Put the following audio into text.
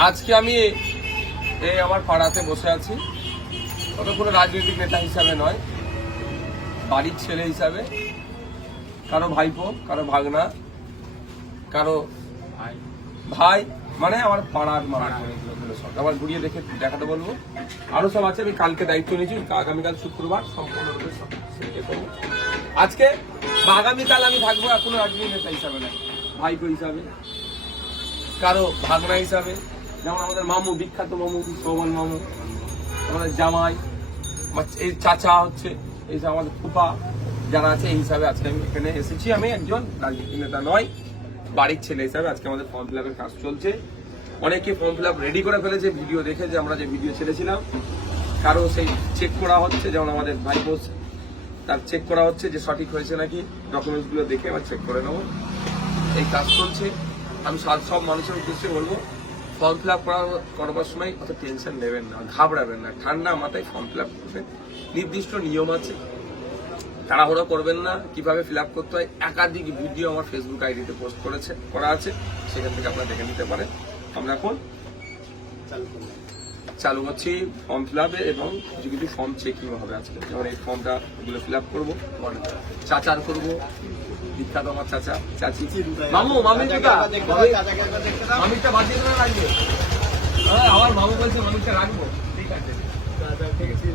আজকে আমি এই আমার পাড়াতে বসে আছি, তবে কোনো রাজনৈতিক নেতা হিসাবে নয়, বাড়ির ছেলে হিসাবে, কারো ভাইপো, কারো ভাগনা, কারো ভাই, মানে আমার পাড়ার মানুষ। আবার ঘুরিয়ে দেখাতে বলবো। আরো সব আছে, আমি কালকে দায়িত্ব নিয়েছি, আগামীকাল শুক্রবার সম্পূর্ণরূপে আজকে বা আগামীকাল আমি থাকবো কোনো রাজনৈতিক নেতা হিসাবে না, ভাইপো হিসাবে, কারো ভাগনা হিসাবে, যেমন আমাদের মামু, বিখ্যাত মামু সৌমন মামু, আমাদের জামাই, এই চাচা হচ্ছে, এই যে আমাদের ফুপা যারা আছে, এই হিসাবে আজকে আমি এখানে এসেছি। আমি একজন রাজনীতি নেতা নয়, বাড়ির ছেলে হিসাবে। আজকে আমাদের ফর্ম ফিল আপের কাজ চলছে, অনেকে ফর্ম ফিল আপ রেডি করে ফেলেছে, ভিডিও দেখে যে আমরা যে ভিডিও ছেড়েছিলাম, কারো সেই চেক করা হচ্ছে, যেমন আমাদের ভাই বোস, তার চেক করা হচ্ছে যে সঠিক হয়েছে নাকি, ডকুমেন্টসগুলো দেখে আবার চেক করে নেবো। এই কাজ চলছে। আমি সব মানুষের উদ্দেশ্যে বলবো, ফর্ম ফিল আপ করবার সময় অত টেনশন নেবেন না, ঘাবড়াবেন না, ঠান্ডা মাথায় ফর্ম ফিল আপ করবেন। নির্দিষ্ট নিয়ম আছে, তাড়াহুড়ো করবেন না। কিভাবে ফিল আপ করতে হয় একাধিক ভিডিও আমার ফেসবুক আইডিতে পোস্ট করা আছে, সেখান থেকে আপনারা দেখে নিতে পারেন। আমরা এখন চালু হচ্ছি ফর্ম ফিল আপে, এবং কিছু কিছু ফর্ম চেকিং হবে আজকে। যেমন এই ফর্মটা এগুলো ফিল আপ করবো, চাচার করবো, বিখ্যাত আমার চাচা, চাচি, মামু, মামিটা বাঁচিয়ে দেবে রাখবে। আমার মামু বলছে মামিটা রাখবো, ঠিক আছে, ঠিক আছে।